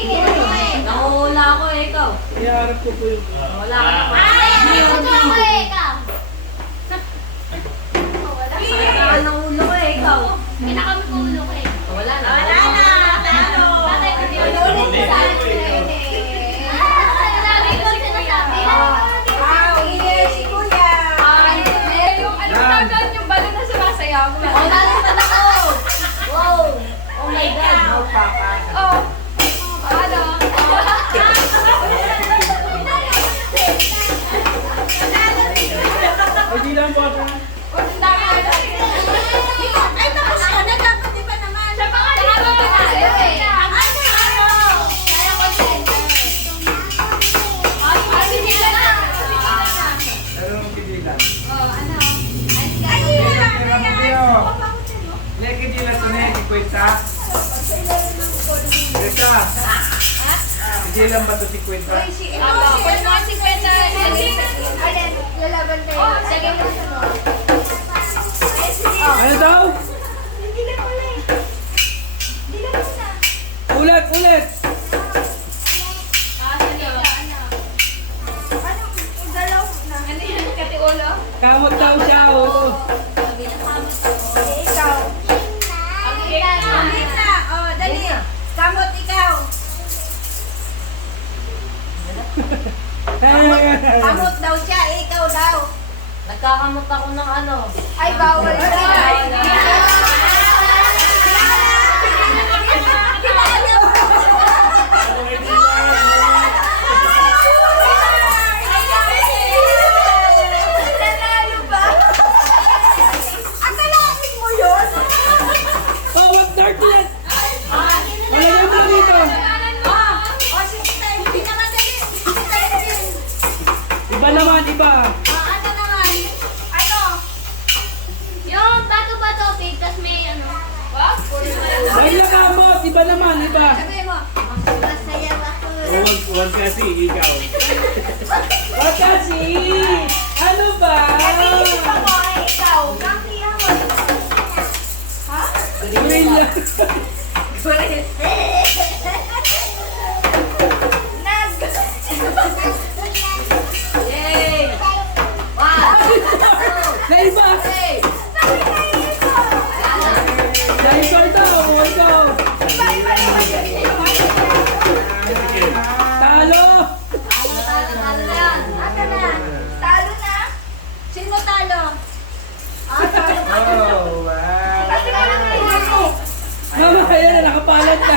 Nangungula ako eh, ikaw. Iharap ko po yung... Wala ka naman. Sakit ng ulo ko eh, ikaw. Wala na. Patay ko din. Si Kuya. Yung ano tagal yung balon na sumasayaw. Oh, nalipat ako! Wow! Oh my God! Ikaw, Papa. Oh. Ano? Ay, di lang po ako. Ay, tapos ka na. Dapat di ba naman? Sa pangalan ko na. Ano ang kidilan? Ay, wala na yan. Leki dila to ne, kwenta. Kwenta. Kidilan ba to si kwenta? Lalaban kayo. Oh, sige. Ano daw? Ulit, ulit. Kamot daw siya, oo. Ikaw. Gitna. Oh, dali. Kamot ikaw. Kamot daw siya. Ikaw daw. Nagkakamot ako ng ano. Ay, bawal ka. Akalain mo yun? Oh, wag dark ulit. Malagay mo dito. Oh, sige tayo. Hindi naman dali. Sige tayo din. Iba naman, iba. Ano naman? Ano? Yung bato-bato, big, tas may ano. Wow, Dahil na kamot, iba naman, iba. Sabi mo. Masaya ako. Huwag kasi, ikaw. Wag kasi. Ano ba? Iniisip ako ay ikaw. Kakiya mo. Ha? Wait lang. Yay! Wow! Na iba. Dahil ko ito, huwag ko. Talo. Talo na yan. Aka na. Talo na? Sino talo? Ah, talo ka. Oh, wow. Kasi ka lang mo. Mama, ayan na, nakapalat na.